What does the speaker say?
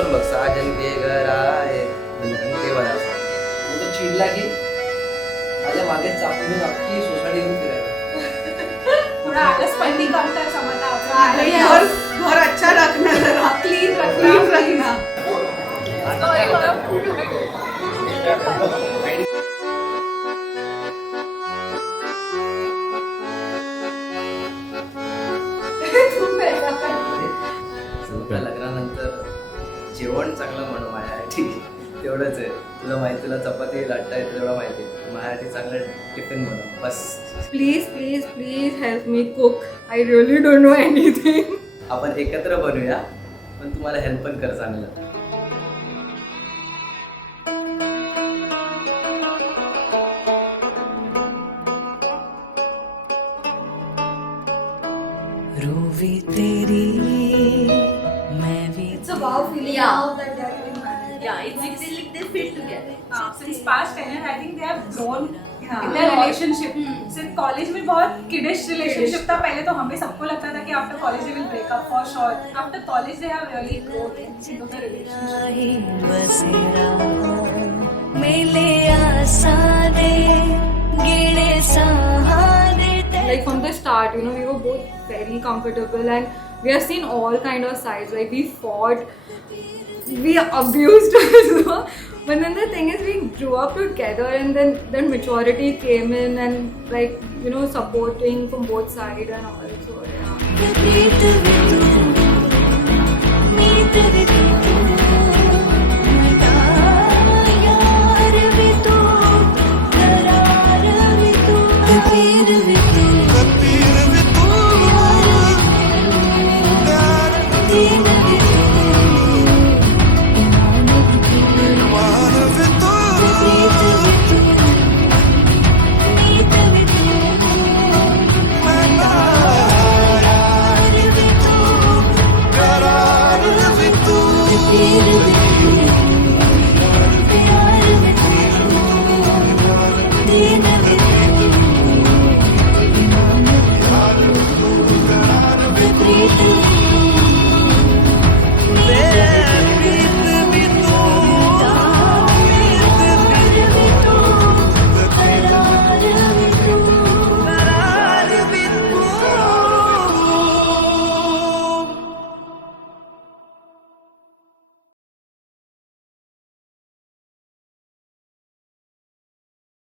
करून बघ, साजन के घर आए ते बघा. तो चिडला की माझ्या मागे चापून अख्खी सोसायटी घेऊन फिरायला. थोड़ा आलस पड़ने का अंतर समझना घर अच्छा रखना, जरा क्लीन रखना. तुझ्या लग्नानंतर जेवण चांगलं म्हणू माझ्यासाठी तेवढंच आहे. तुला माहिती, तुला चपाती लाटता येते तेवढं माहिती. माझ्यासाठी चांगलं टिफिन बनव बस. Please help me cook. I really don't know anything. आपण एकत्र बनूया, पण तुम्हाला हेल्प पण कर चांगलं. रूवी तेरी मैं भी. It's a wow feeling Yeah. now that they are getting married. Yeah, it's like they fit together. Since past 10 years, I think they have grown हाँ. in their relationship. Since college में बहुत kiddish relationship था पहले, तो हमें सबको लगता था कि after college they will break up for sure. After college they have really grown into their relationship. ही बसेरा मेले आसाने गिणे सहारे. Like from the start, you know, we were both very comfortable and we have seen all kind of sides. Like we fought, we abused also. But then the thing is, we grew up together and then maturity came in and like, you know, supporting from both sides and all. So yeah. मीत भी